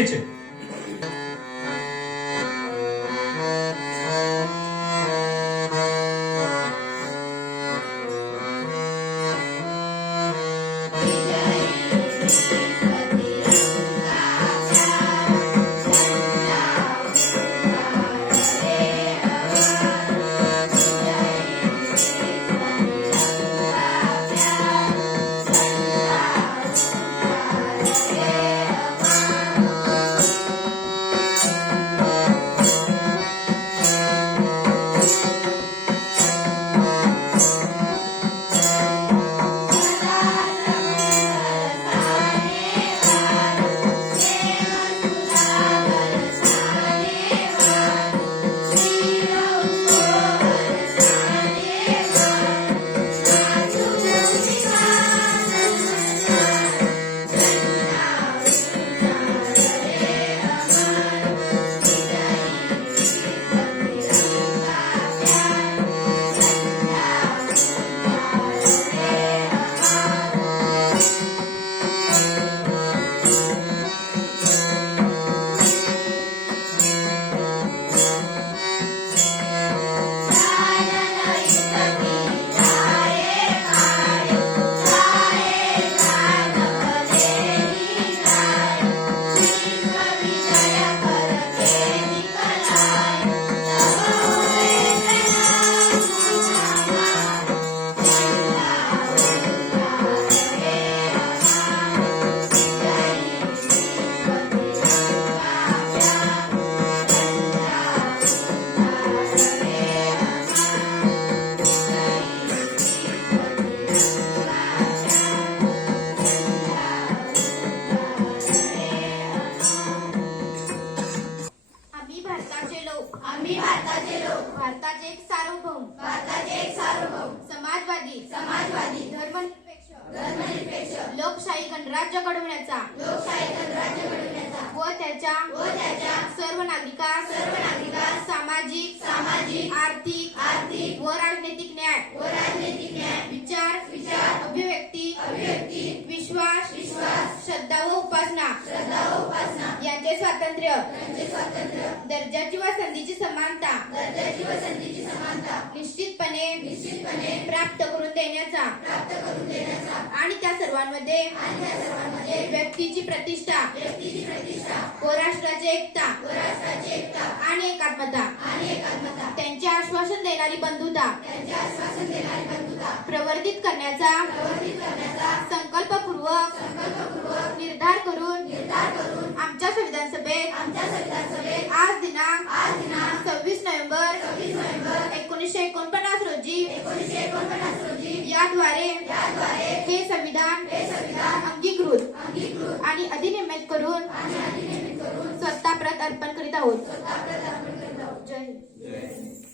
घ्यायचे. आम्ही भारताचे लोक भारताचे एक सार्वभौम समाजवादी धर्मनिरपेक्ष लोकशाही गणराज्य घडवण्याचा व त्याच्या सर्व नागरिकांस सामाजिक आर्थिक व राजनैतिक न्याय विचार अभिव्यक्ती विश्वास श्रद्धा व उपासना यांचे स्वातंत्र्य दर्जाची व संधीची समानता निश्चितपणे प्राप्त करून देण्याचा आणि त्या सर्वांमध्ये व्यक्तीची प्रतिष्ठा व राष्ट्राची एकता आणि एकात्मता त्यांचे आश्वासन देणारी बंधुता प्रवर्धित करण्याचा संकल्पपूर्वक निर्धार करून आमच्या संविधान सभेत आज दिनांक 26 नोव्हेंबर 1949 रोजी याद्वारे हे संविधान अंगीकृत आणि अधिनियमित करून स्वतः प्रत अर्पण करीत आहोत. जय हिंद.